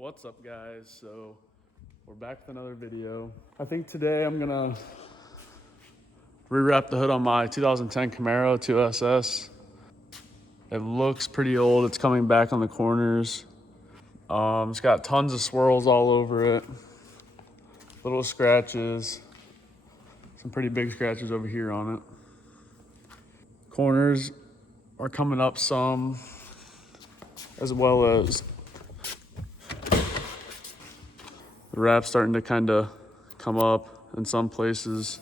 What's up, guys? So we're back with another video. I think today I'm gonna re-wrap the hood on my 2010 Camaro 2SS. It looks pretty old. It's coming back on the corners. It's got tons of swirls all over it, little scratches, some pretty big scratches over here on it. Corners are coming up some, as well as the wrap's starting to kind of come up in some places.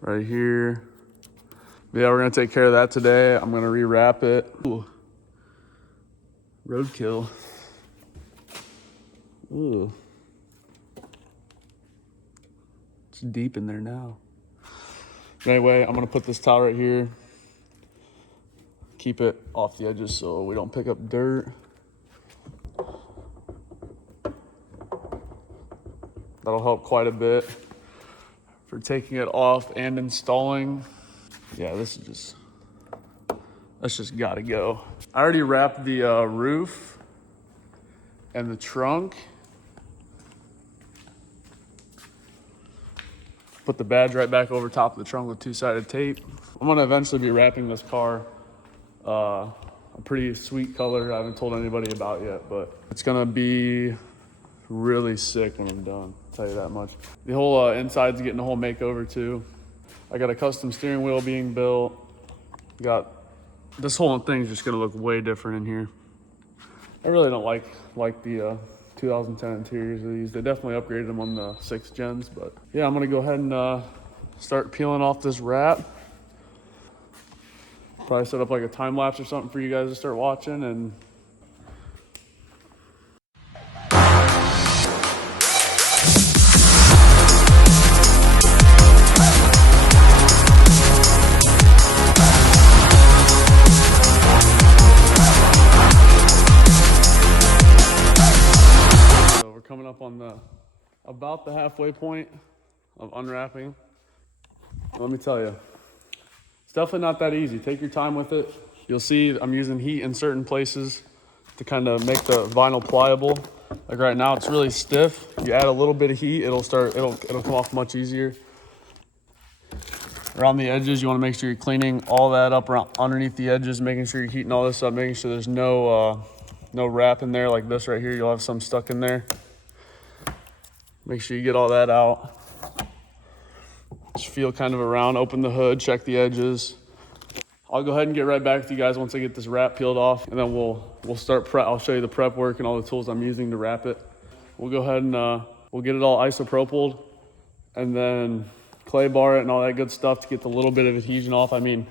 Right here. But yeah, we're gonna take care of that today. I'm gonna rewrap it. Ooh. Roadkill. Ooh. It's deep in there now. But anyway, I'm gonna put this towel right here. Keep it off the edges so we don't pick up dirt. That'll help quite a bit for taking it off and installing. Yeah, that's just gotta go. I already wrapped the roof and the trunk. Put the badge right back over top of the trunk with two-sided tape. I'm gonna eventually be wrapping this car a pretty sweet color I haven't told anybody about yet, but it's gonna be really sick when I'm done, I'll tell you that much. The whole inside's getting a whole makeover too. I got a custom steering wheel being built. Got this whole thing's just gonna look way different in here. I really don't like the 2010 interiors of these. They definitely upgraded them on the 6th gens, but yeah, I'm gonna go ahead and start peeling off this wrap. Probably set up like a time lapse or something for you guys to start watching. And coming up on about the halfway point of unwrapping. Let me tell you, it's definitely not that easy. Take your time with it. You'll see I'm using heat in certain places to kind of make the vinyl pliable. Like right now, it's really stiff. You add a little bit of heat, it'll come off much easier. Around the edges, you want to make sure you're cleaning all that up around underneath the edges, making sure you're heating all this up, making sure there's no wrap in there like this right here. You'll have some stuck in there. Make sure you get all that out. Just feel kind of around, open the hood, check the edges. I'll go ahead and get right back with you guys once I get this wrap peeled off, and then we'll start prep. I'll show you the prep work and all the tools I'm using to wrap it. We'll go ahead and we'll get it all isopropyled and then clay bar it and all that good stuff to get the little bit of adhesion off. I mean,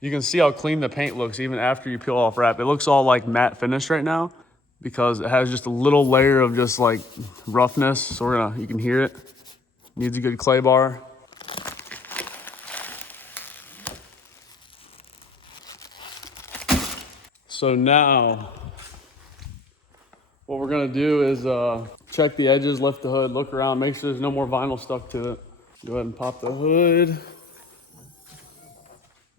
you can see how clean the paint looks even after you peel off wrap. It looks all like matte finish right now, because it has just a little layer of just like roughness. So you can hear it. Needs a good clay bar. So now, what we're gonna do is check the edges, lift the hood, look around, make sure there's no more vinyl stuck to it. Go ahead and pop the hood.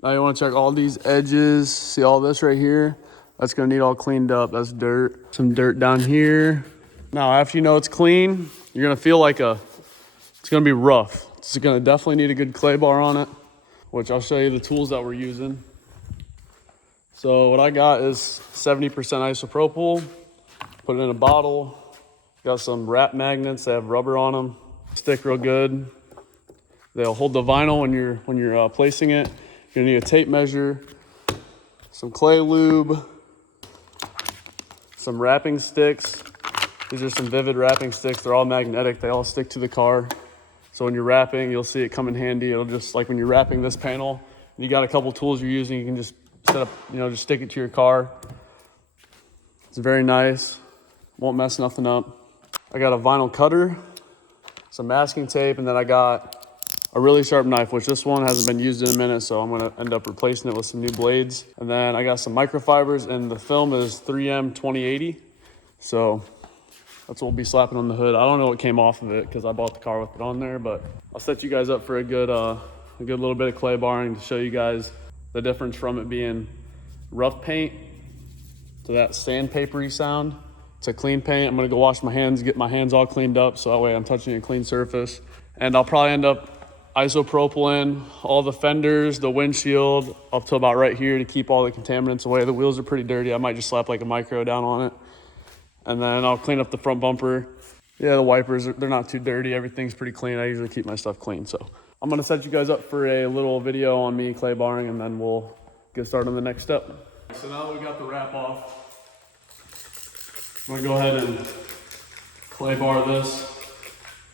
Now you wanna check all these edges. See all this right here? That's gonna need all cleaned up. That's dirt. Some dirt down here. Now, after you know it's clean, you're gonna feel like it's gonna be rough. It's gonna definitely need a good clay bar on it, which I'll show you the tools that we're using. So what I got is 70% isopropyl. Put it in a bottle. Got some wrap magnets. They have rubber on them. Stick real good. They'll hold the vinyl when you're placing it. You're gonna need a tape measure, some clay lube, some wrapping sticks. These are some Vivid wrapping sticks. They're all magnetic. They all stick to the car. So when you're wrapping, you'll see it come in handy. It'll just, like when you're wrapping this panel, and you got a couple tools you're using, you can just set up, just stick it to your car. It's very nice. Won't mess nothing up. I got a vinyl cutter, some masking tape, and then I got a really sharp knife, which this one hasn't been used in a minute, so I'm gonna end up replacing it with some new blades. And then I got some microfibers, and the film is 3M 2080. So that's what we'll be slapping on the hood. I don't know what came off of it because I bought the car with it on there, but I'll set you guys up for a good little bit of clay barring to show you guys the difference from it being rough paint to that sandpapery sound to clean paint. I'm gonna go wash my hands, get my hands all cleaned up so that way I'm touching a clean surface. And I'll probably end up isopropyling all the fenders, the windshield, up to about right here to keep all the contaminants away. The wheels are pretty dirty. I might just slap like a micro down on it. And then I'll clean up the front bumper. Yeah, the wipers, they're not too dirty. Everything's pretty clean. I usually keep my stuff clean. So I'm gonna set you guys up for a little video on me clay barring, and then we'll get started on the next step. So now that we got the wrap off, I'm gonna go ahead and clay bar this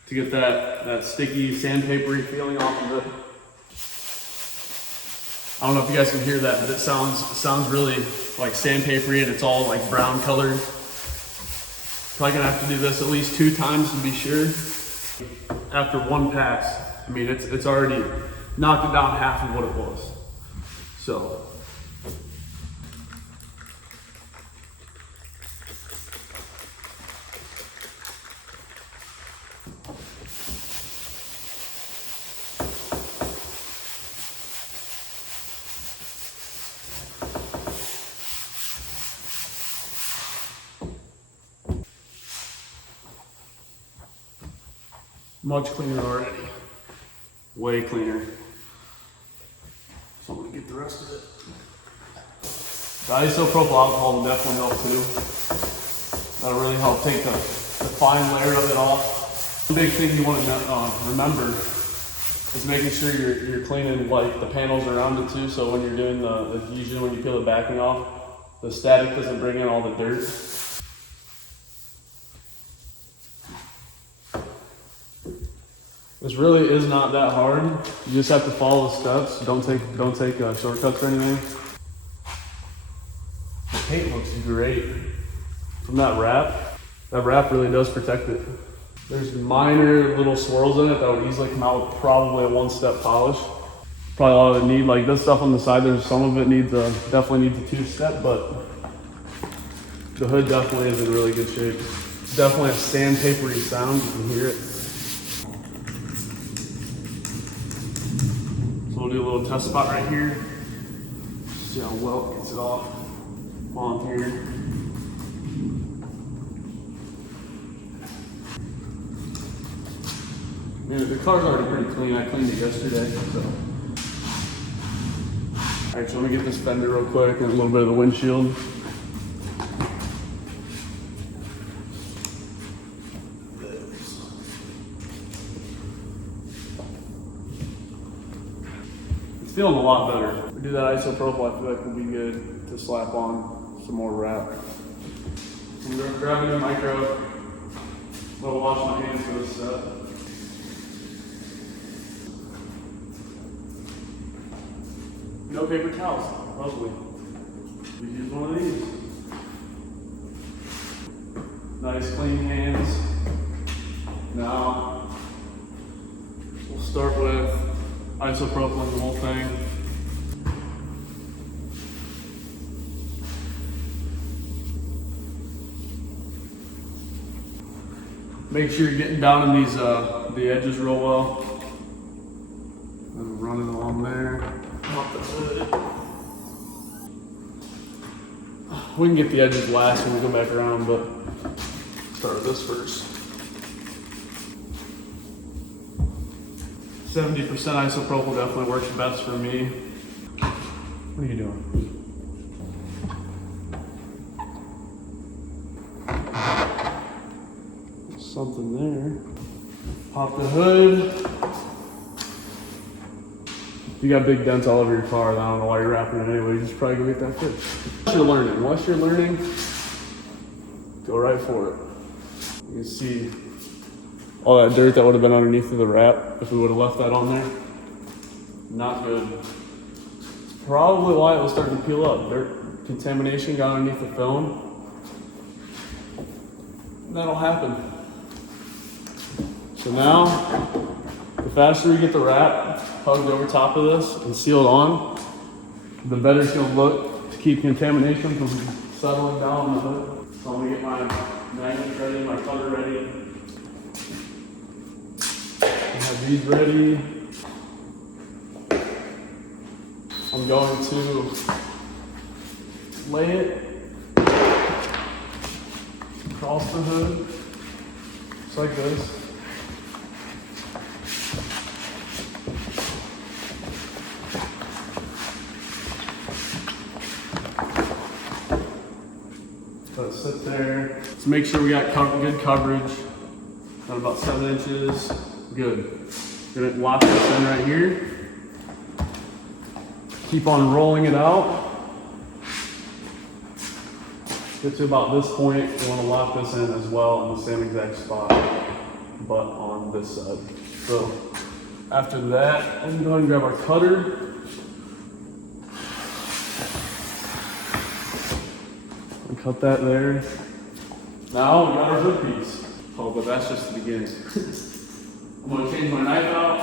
to get that sticky sandpapery feeling off of it. I don't know if you guys can hear that, but it sounds really like sandpapery, and it's all like brown colored. Probably gonna have to do this at least 2 times to be sure. After one pass, I mean, it's already knocked it down half of what it was. So. Much cleaner already. Way cleaner. So I'm gonna get the rest of it. The isopropyl alcohol will definitely help too. That'll really help take the fine layer of it off. The big thing you want to remember is making sure you're cleaning like the panels around it too. So when you're doing usually when you peel the backing off, the static doesn't bring in all the dirt. This really is not that hard. You just have to follow the steps. Don't take shortcuts or anything. The paint looks great. From that wrap really does protect it. There's minor little swirls in it that would easily come out with probably a 1-step polish. Probably all it need, like this stuff on the side, there's some of it definitely needs a 2-step, but the hood definitely is in really good shape. Definitely a sandpapery sound, you can hear it. We'll do a little test spot right here. See how well it gets it off on here. Man, the car's already pretty clean. I cleaned it yesterday, so. All right, so let me get this fender real quick and a little bit of the windshield. Feeling a lot better. If we do that isopropyl, I feel like we'll be good to slap on some more wrap. I'm gonna grab a new micro. I'll wash my hands for this step. No paper towels, lovely. We use one of these. Nice clean hands. Now, we'll start with isopropyl the whole thing. Make sure you're getting down in these the edges real well. And run it along there. Off the hood. We can get the edges last when we go back around, but start with this first. 70% isopropyl definitely works best for me. What are you doing? Something there. Pop the hood. If you got big dents all over your car, then I don't know why you're wrapping it anyway. You just probably go get that fixed. Once you're learning, go right for it. You can see all that dirt that would have been underneath of the wrap if we would have left that on there. Not good. It's probably why it was starting to peel up. Dirt contamination got underneath the film. And that'll happen. So now, the faster we get the wrap hugged over top of this and sealed on, the better it's gonna look to keep contamination from settling down on the hood. So I'm gonna get my magnets ready, my cutter ready. Have these ready. I'm going to lay it across the hood, just like this. Let it sit there. Let's make sure we got good coverage. Got about 7 inches. Good. Gonna lock this in right here. Keep on rolling it out. Get to about this point, you want to lock this in as well in the same exact spot, but on this side. So after that, I'm going to go ahead and grab our cutter. And cut that there. Now we got our hood piece. Oh, but that's just the beginning. I'm going to change my knife out.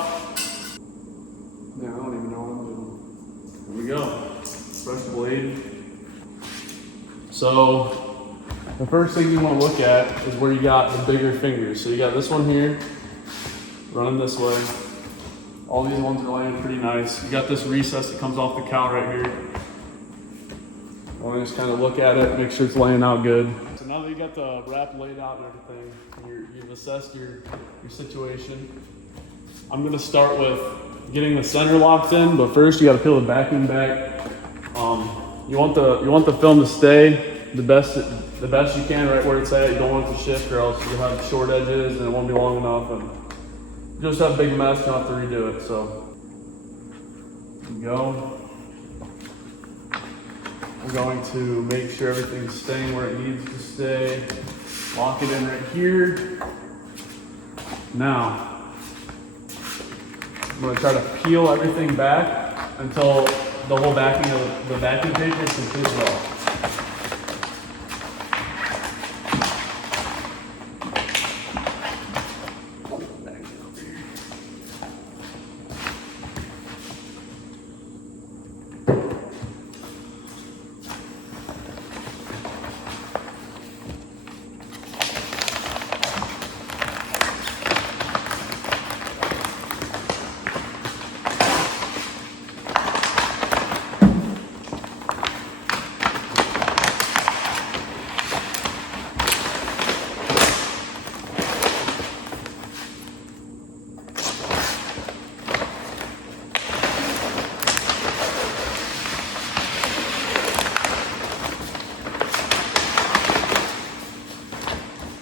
Yeah, I don't even know what I'm doing. Here we go. Fresh blade. So the first thing you want to look at is where you got the bigger fingers. So you got this one here, running this way. All these ones are laying pretty nice. You got this recess that comes off the cow right here. I want to just kind of look at it, make sure it's laying out good. So now that you got the wrap laid out and everything, you've assessed your situation. I'm going to start with getting the center locked in, but first you got to peel the backing back. You want the film to stay the best you can right where it's at. You don't want it to shift, or else you'll have short edges and it won't be long enough, and you just have a big mess. You'll have to redo it. So there we go. We're going to make sure everything's staying where it needs to stay. Lock it in right here. Now I'm going to try to peel everything back until the whole backing of the backing paper is completely off.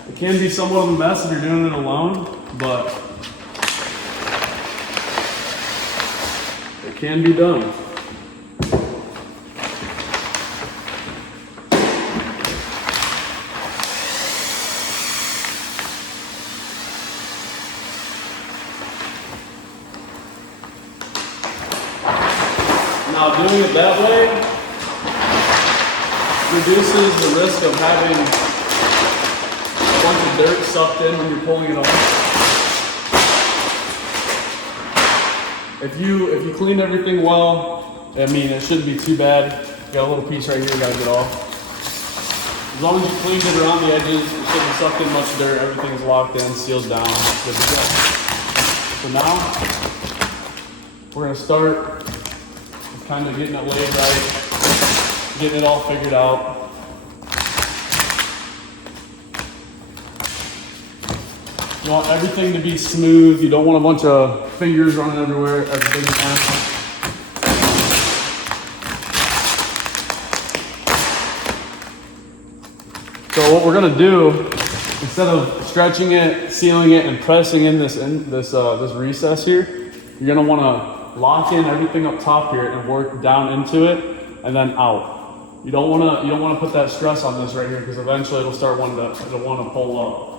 It can be somewhat of a mess if you're doing it alone, but it can be done. Now doing it that way reduces the risk of having bunch of dirt sucked in when you're pulling it off. If you clean everything well, I mean, it shouldn't be too bad. You got a little piece right here you gotta get off. As long as you cleaned it around the edges, it shouldn't have sucked in much dirt. Everything's locked in, seals down, good to go. So now we're gonna start with kind of getting it laid right, getting it all figured out. You want everything to be smooth. You don't want a bunch of fingers running everywhere. That's a big mess. So what we're gonna do, instead of stretching it, sealing it, and pressing in this recess here, you're gonna want to lock in everything up top here and work down into it and then out. You don't want to put that stress on this right here, because eventually it'll want to pull up.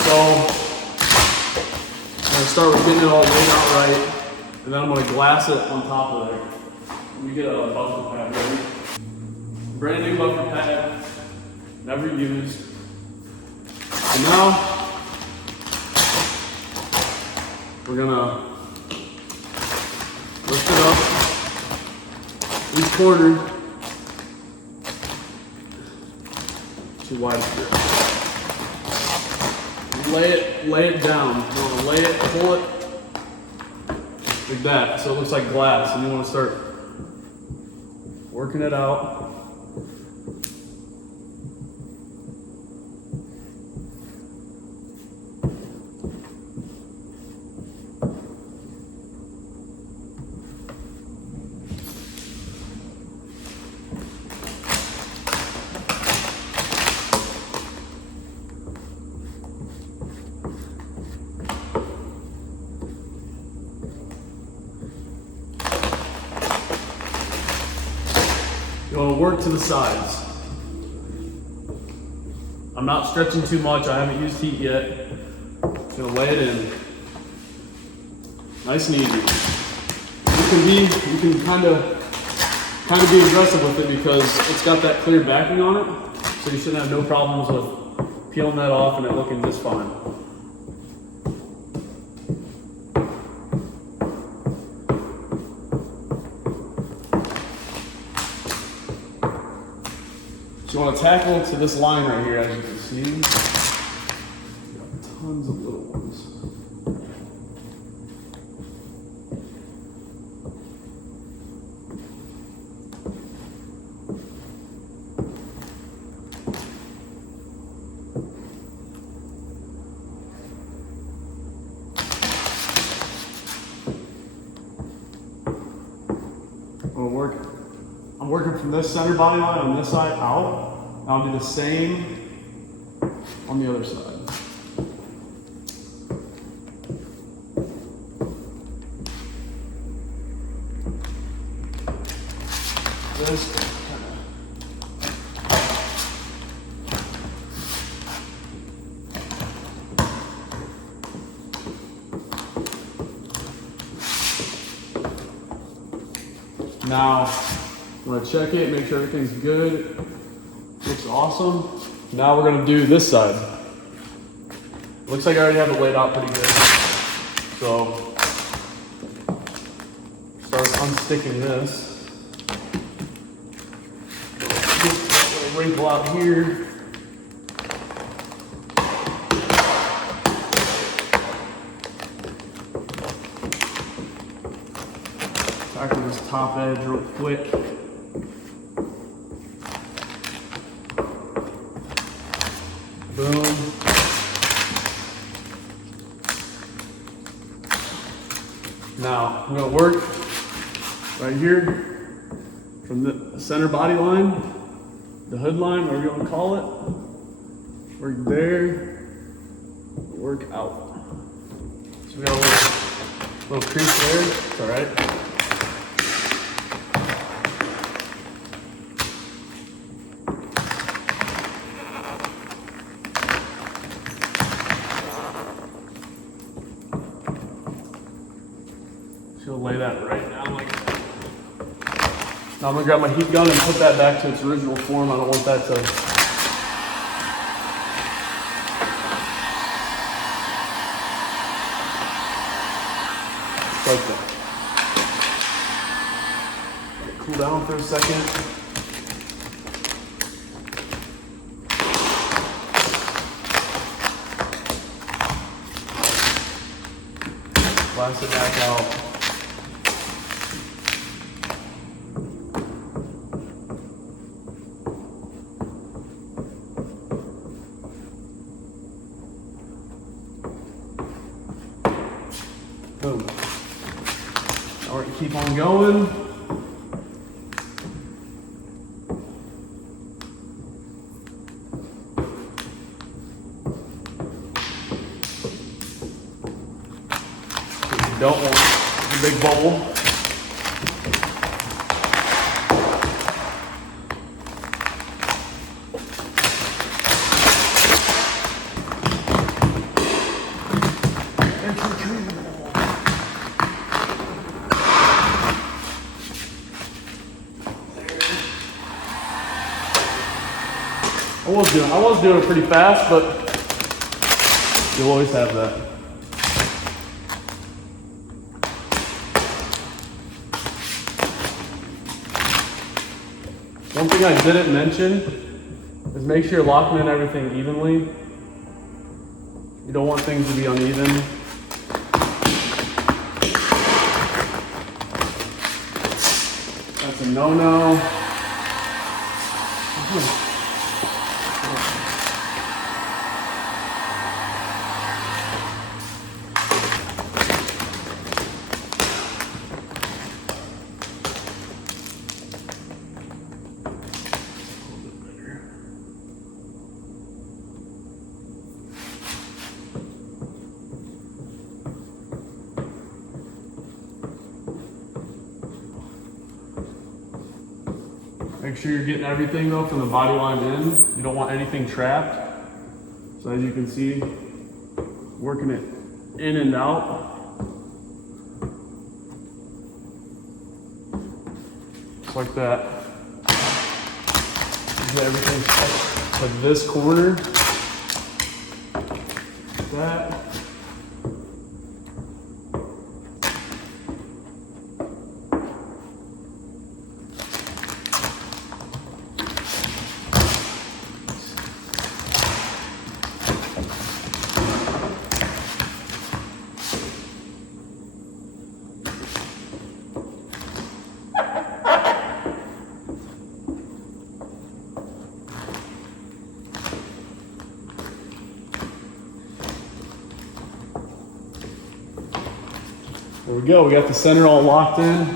So I'm gonna start with getting it all laid out right, and then I'm gonna glass it on top of there. Let me get a buffer pad ready. Brand new buffer pad, never used. And now we're gonna lift it up each corner. Too wide for it. Lay it down. You want to lay it, pull it like that, so it looks like glass, and you want to start working it out. work to the sides. I'm not stretching too much. I haven't used heat yet. Just gonna lay it in. Nice and easy. You can kind of be aggressive with it because it's got that clear backing on it. So you shouldn't have no problems with peeling that off and it looking just fine. So you want to tackle to this line right here, as you can see. Got tons of little ones. I'm working from this center body line on this side out. I'll do the same on the other side. This now, I'm gonna check it, make sure everything's good. Looks awesome. Now we're gonna do this side. Looks like I already have it laid out pretty good. So, start unsticking this. Get a little wrinkle out here. Tackle this top edge real quick. Boom. Now I'm gonna work right here from the center body line, the hood line, whatever you want to call it. Work there, work out. So we got a little crease there. It's all right. Lay that right down like that. Now I'm gonna grab my heat gun and put that back to its original form. I don't want that to like that. Let it cool down for a second. Blast it back out. Boom. Now we're gonna keep on going. You don't want a big bowl. I was doing it pretty fast, but you'll always have that. One thing I didn't mention is make sure you're locking in everything evenly. You don't want things to be uneven. That's a no-no. Make sure you're getting everything though from the body line in. You don't want anything trapped. So as you can see, working it in and out. Just like that. Get everything stuck to this corner. Like that. There we go, we got the center all locked in.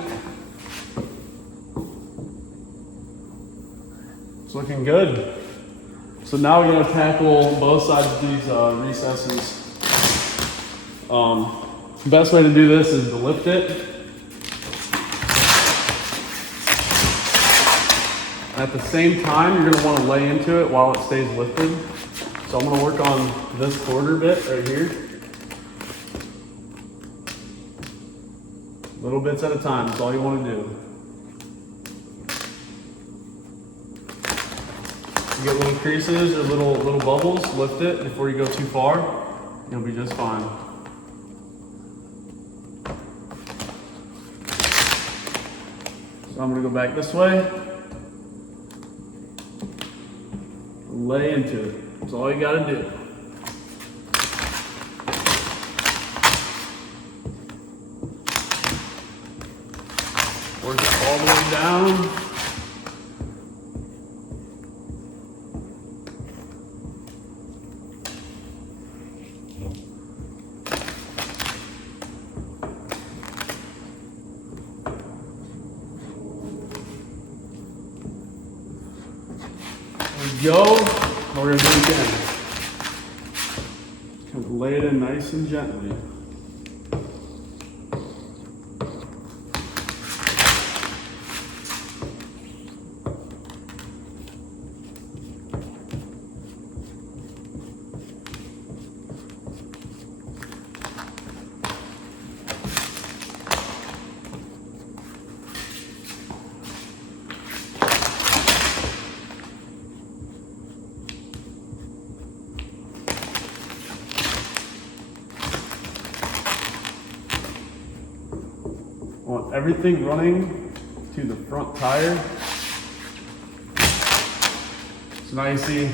It's looking good. So now we're gonna tackle both sides of these recesses. The best way to do this is to lift it. At the same time, you're gonna wanna lay into it while it stays lifted. So I'm gonna work on this quarter bit right here. Little bits at a time, that's all you want to do. You get little creases or little bubbles, lift it before you go too far. You'll be just fine. So I'm going to go back this way. Lay into it. That's all you got to do. Work it all the way down. There we go. Now we're going to do it again. Kind of lay it in nice and gently. I want everything running to the front tire. So now you see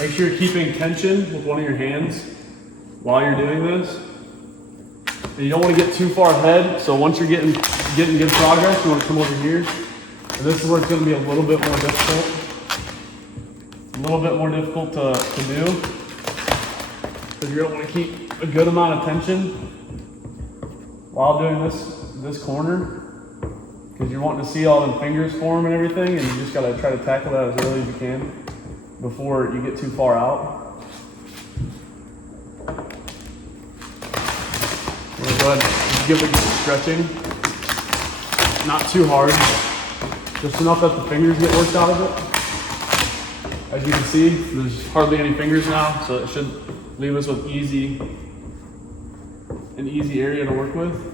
make sure you're keeping tension with one of your hands while you're doing this. And you don't want to get too far ahead, so once you're getting good progress, you want to come over here. And this is where it's going to be a little bit more difficult. A little bit more difficult to do. Because you're going to want to keep a good amount of tension while doing this corner. Because you're wanting to see all the fingers form and everything, and you just got to try to tackle that as early as you can before you get too far out. We're gonna go ahead and give it a stretching. Not too hard, just enough that the fingers get worked out of it. As you can see, there's hardly any fingers now, so it should leave us with an easy area to work with.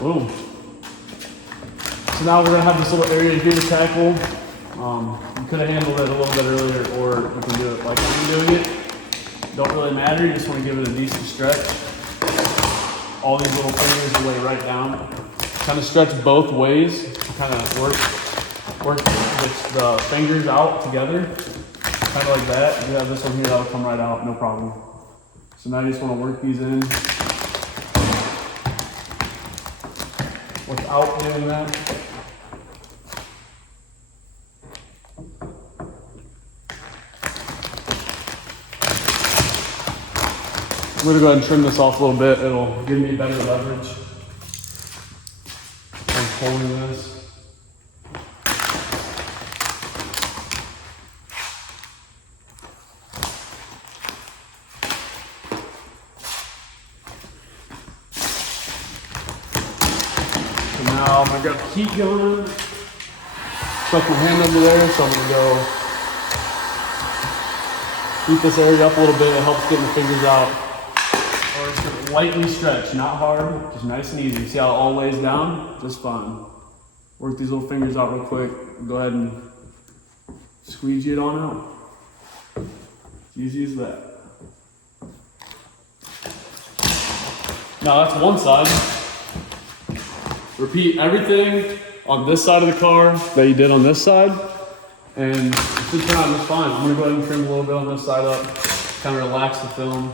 Boom. So now we're gonna have this little area here to tackle. You could have handled it a little bit earlier, or you can do it like I'm doing it. Don't really matter, you just wanna give it a decent stretch. All these little fingers will lay right down. Kind of stretch both ways, kind of work the fingers out together. Kind of like that. You have this one here, that'll come right out, no problem. So now you just want to work these in without doing that. I'm gonna go ahead and trim this off a little bit. It'll give me better leverage. I'm holding this. So now I'm gonna grab the heat gun. Stuck my hand under there, so I'm gonna go heat this area up a little bit. It helps getting the fingers out. Or just gonna lightly stretch, not hard, just nice and easy. See how it all lays down? Just fine. Work these little fingers out real quick. Go ahead and squeegee it on out. It's easy as that. Now that's one side. Repeat everything on this side of the car that you did on this side, and it should turn out just fine. I'm gonna go ahead and trim a little bit on this side up, kind of relax the film.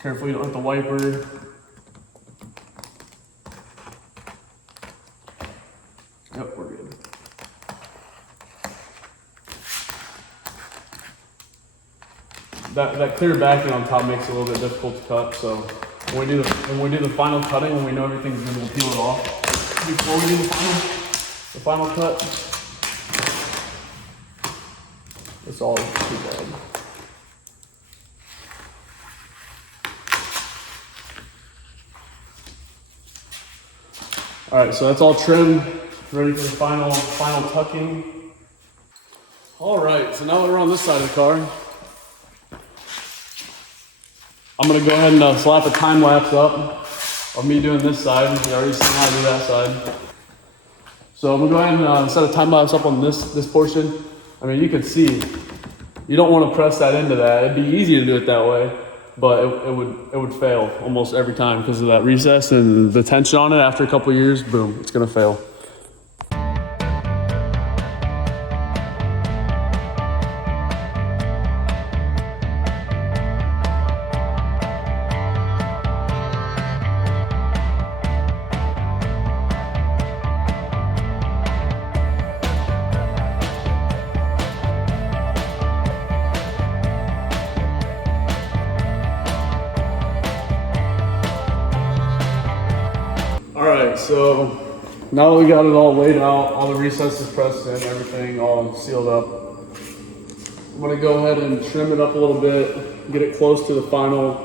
Careful you don't hit the wiper. Yep, we're good. That clear backing on top makes it a little bit difficult to cut, so when we do the final cutting, when we know everything's good, we'll peel it off. Before we do the final cut, it's all too bad. All right, so that's all trimmed, ready for the final tucking. All right, so now that we're on this side of the car, I'm gonna go ahead and slap a time lapse up of me doing this side. You already seen how I do that side. So I'm gonna go ahead and set a time lapse up on this portion. I mean, you can see, you don't want to press that into that. It'd be easy to do it that way, but it would fail almost every time because of that recess and the tension on it. After a couple of years, boom, it's gonna fail. All right, so now that we got it all laid out, all the recesses pressed in, everything all sealed up, I'm gonna go ahead and trim it up a little bit, get it close to the final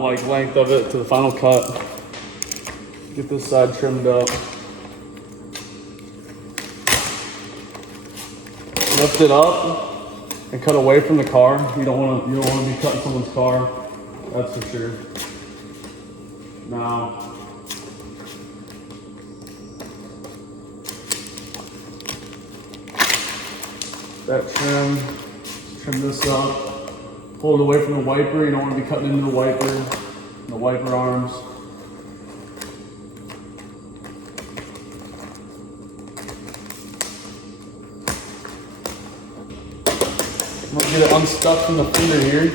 like length of it, to the final cut. Get this side trimmed up. Lift it up and cut away from the car. You don't want to be cutting someone's car, that's for sure. Now, that trim this up, pull it away from the wiper. You don't want to be cutting into the wiper arms. I'm gonna get it unstuck from the finger here.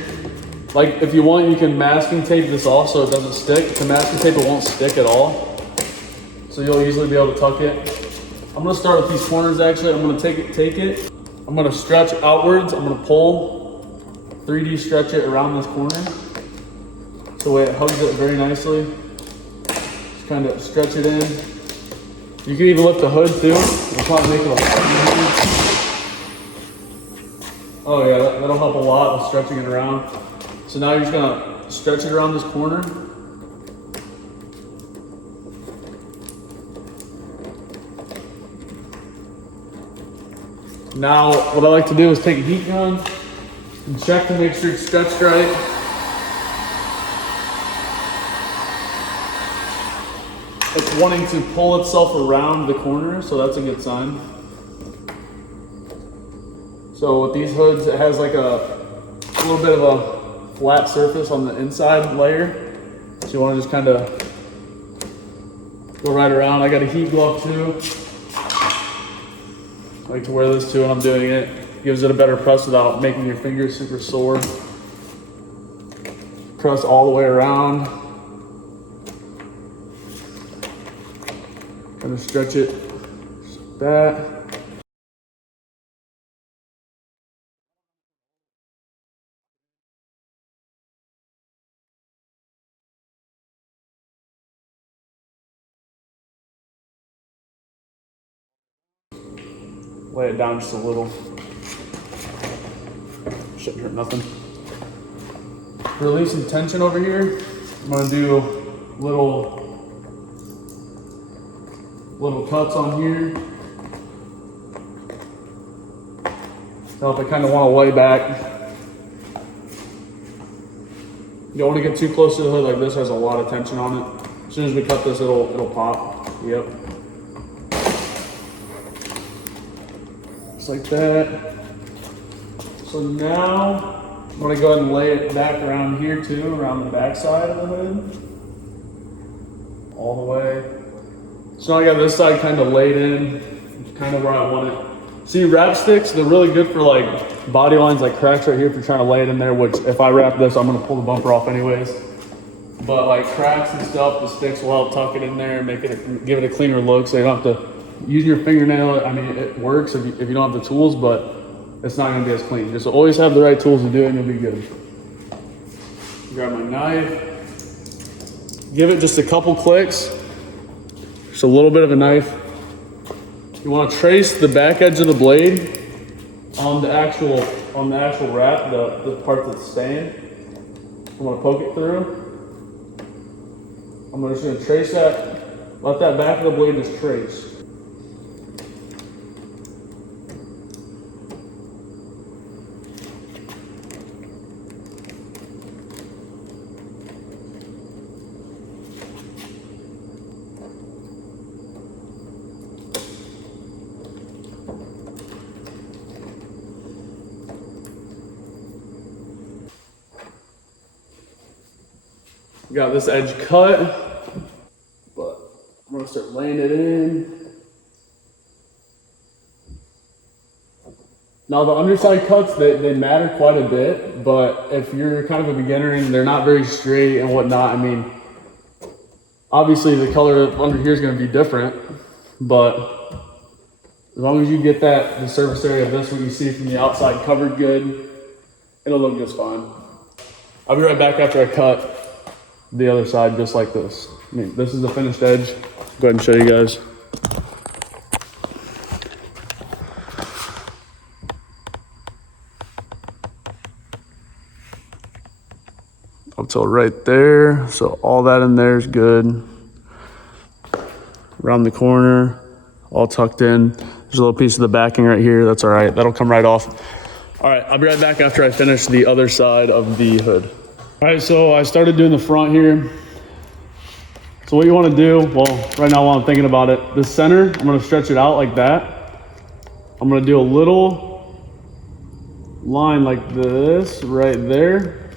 Like, if you want, you can masking tape this off so it doesn't stick. If the masking tape, it won't stick at all. So you'll easily be able to tuck it. I'm gonna start with these corners actually. I'm gonna take it. I'm gonna stretch outwards. I'm gonna pull, 3D stretch it around this corner. So the way it hugs it very nicely. Just kind of stretch it in. You can even lift the hood too. It'll probably make it a lot easier. Oh yeah, that'll help a lot with stretching it around. So now you're just gonna stretch it around this corner. Now, what I like to do is take a heat gun and check to make sure it's stretched right. It's wanting to pull itself around the corner, so that's a good sign. So with these hoods, it has like a little bit of a flat surface on the inside layer. So you want to just kind of go right around. I got a heat glove too. I like to wear this too when I'm doing it. gives it a better press without making your fingers super sore. Press all the way around. Kind of stretch it just like that. Lay it down just a little. Shouldn't hurt nothing. Release some tension over here. I'm gonna do little cuts on here. So if I kind of want to lay back. You don't want to get too close to the hood, like this has a lot of tension on it. As soon as we cut this, it'll pop. Yep. Just like that. So now I'm gonna go ahead and lay it back around here too, around the back side of the hood. All the way. So now I got this side kind of laid in, kind of where I want it. See, wrap sticks, they're really good for like body lines, like cracks right here if you're trying to lay it in there, which if I wrap this, I'm gonna pull the bumper off anyways. But like cracks and stuff, the sticks will help tuck it in there, give it a cleaner look so you don't have to use your fingernail. I mean, it works if you don't have the tools, but it's not gonna be as clean. Just always have the right tools to do it and you'll be good. Grab my knife. Give it just a couple clicks. Just a little bit of a knife. You want to trace the back edge of the blade on the actual wrap, the part that's staying. I'm going to poke it through. I'm just going to trace that. Let that back of the blade just trace. Got this edge cut, but I'm gonna start laying it in. Now the underside cuts, they matter quite a bit, but if you're kind of a beginner and they're not very straight and whatnot, I mean, obviously the color under here is gonna be different, but as long as you get the surface area of this, what you see from the outside covered good, it'll look just fine. I'll be right back after I cut the other side just like this. I mean, this is the finished edge. Go ahead and show you guys. Up till right there. So all that in there is good. Around the corner, all tucked in. There's a little piece of the backing right here. That's all right. That'll come right off. All right, I'll be right back after I finish the other side of the hood. All right, so I started doing the front here. So what you want to do, well, right now while I'm thinking about it, the center, I'm going to stretch it out like that. I'm going to do a little line like this right there.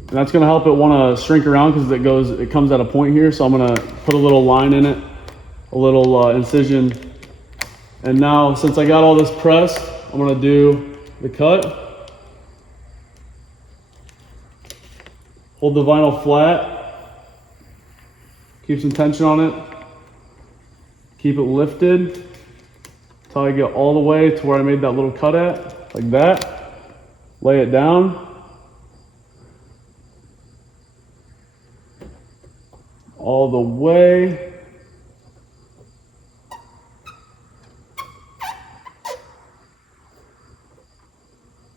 And that's going to help it want to shrink around because it comes at a point here. So I'm going to put a little line in it, a little incision. And now since I got all this pressed, I'm going to do the cut. Hold the vinyl flat. Keep some tension on it. Keep it lifted until I get all the way to where I made that little cut at, like that. Lay it down. All the way.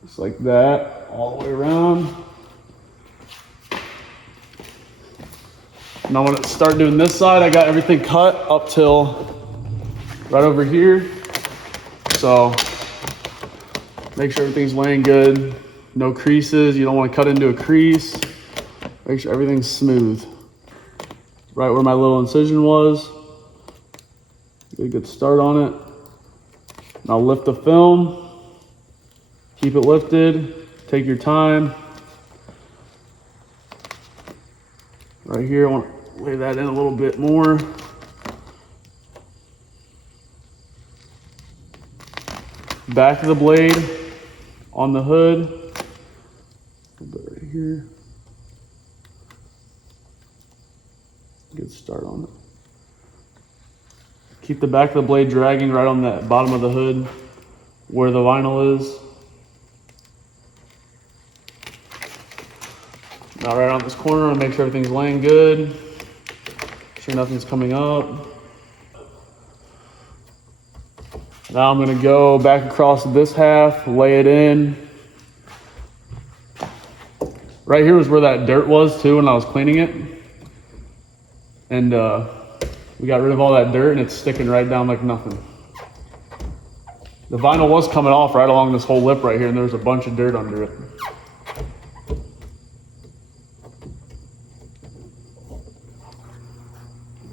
Just like that, all the way around. Now when I start doing this side, I got everything cut up till right over here. So make sure everything's laying good. No creases. You don't want to cut into a crease. Make sure everything's smooth. Right where my little incision was. Get a good start on it. Now lift the film. Keep it lifted. Take your time. Right here, I want to lay that in a little bit more. Back of the blade on the hood. Put that right here. Good start on it. Keep the back of the blade dragging right on the bottom of the hood where the vinyl is. Now right on this corner, I'll make sure everything's laying good. Make sure nothing's coming up. Now I'm gonna go back across this half, lay it in. Right here was where that dirt was too when I was cleaning it. And we got rid of all that dirt and it's sticking right down like nothing. The vinyl was coming off right along this whole lip right here and there was a bunch of dirt under it.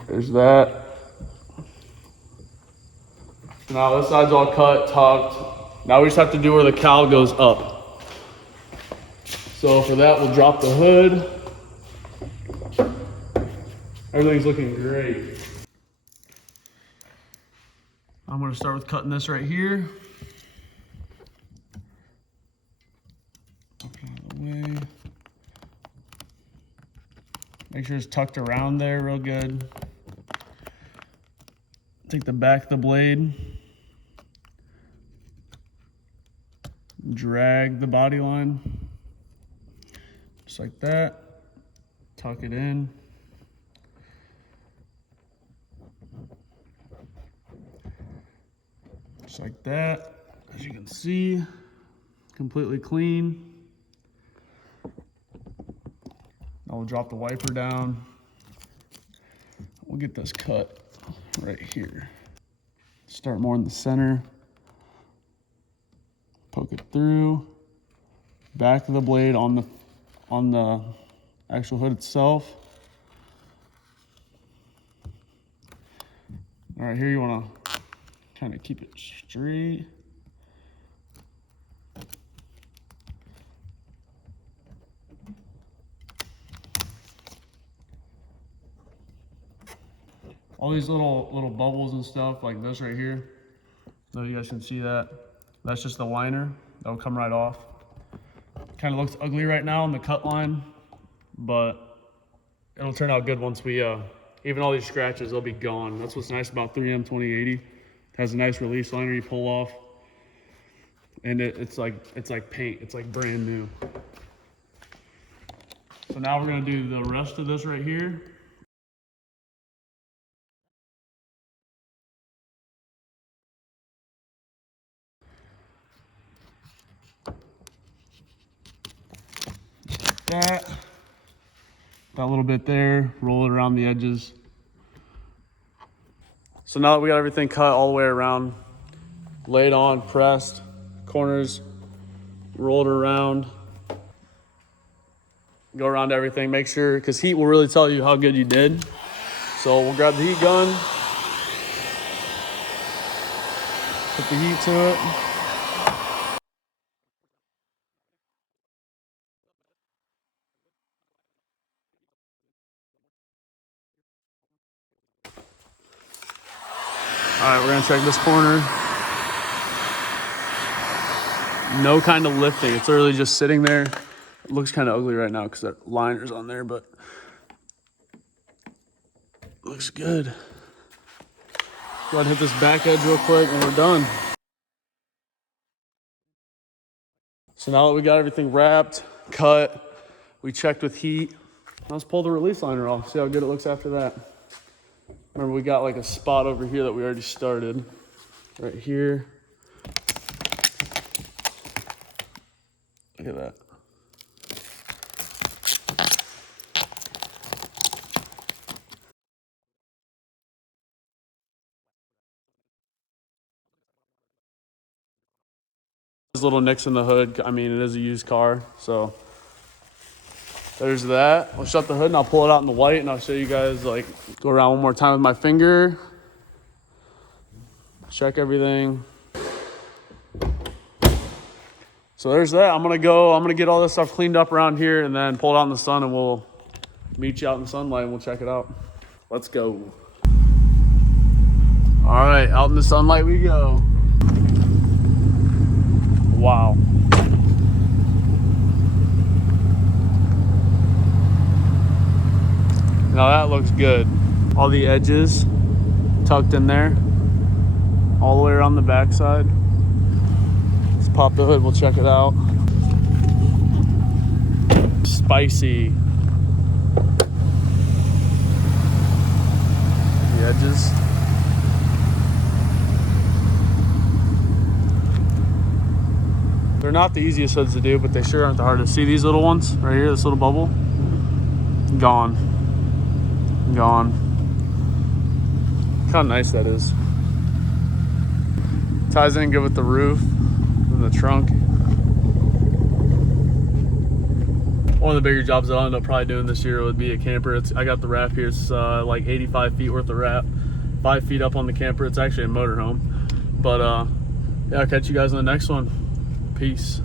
There's that. Now this side's all cut, tucked. Now we just have to do where the cowl goes up. So for that, we'll drop the hood. Everything's looking great. I'm gonna start with cutting this right here. Out of the way. Make sure it's tucked around there real good. Take the back of the blade. Drag the body line. Just like that. Tuck it in. Just like that. As you can see, completely clean. Now we'll drop the wiper down. We'll get this cut right here. Start more in the center. Poke it through. Back of the blade on the actual hood itself. All right, here you want to kind of keep it straight. All these little bubbles and stuff like this right here. So you guys can see that. That's just the liner. That'll come right off. Kind of looks ugly right now on the cut line, but it'll turn out good once we, even all these scratches, they'll be gone. That's what's nice about 3M 2080. It has a nice release liner you pull off. And it's like paint, it's like brand new. So now we're gonna do the rest of this right here. That little bit there, roll it around the edges. So now that we got everything cut all the way around, laid on, pressed, corners, rolled around, go around everything, make sure, because heat will really tell you how good you did. So we'll grab the heat gun, put the heat to it. All right, we're gonna check this corner. No kind of lifting, it's literally just sitting there. It looks kind of ugly right now because that liner's on there, but looks good. Go ahead and hit this back edge real quick and we're done. So now that we got everything wrapped, cut, we checked with heat. Now let's pull the release liner off, see how good it looks after that. Remember, we got like a spot over here that we already started. Right here. Look at that. There's little nicks in the hood. I mean, it is a used car, so there's that. I'll shut the hood and I'll pull it out in the white and I'll show you guys, like, go around one more time with my finger. Check everything. So there's that. I'm gonna get all this stuff cleaned up around here and then pull it out in the sun and we'll meet you out in the sunlight and we'll check it out. Let's go. All right, out in the sunlight we go. Wow. Now that looks good. All the edges tucked in there, all the way around the backside. Let's pop the hood, we'll check it out. Spicy. The edges. They're not the easiest hoods to do, but they sure aren't the hardest. See these little ones right here, this little bubble? Gone. Gone. Look how nice that is. Ties in good with the roof and the trunk. One of the bigger jobs that I'll end up probably doing this year would be a camper. I got the wrap here. It's like 85 feet worth of wrap. 5 feet up on the camper. It's actually a motorhome. But yeah, I'll catch you guys on the next one. Peace.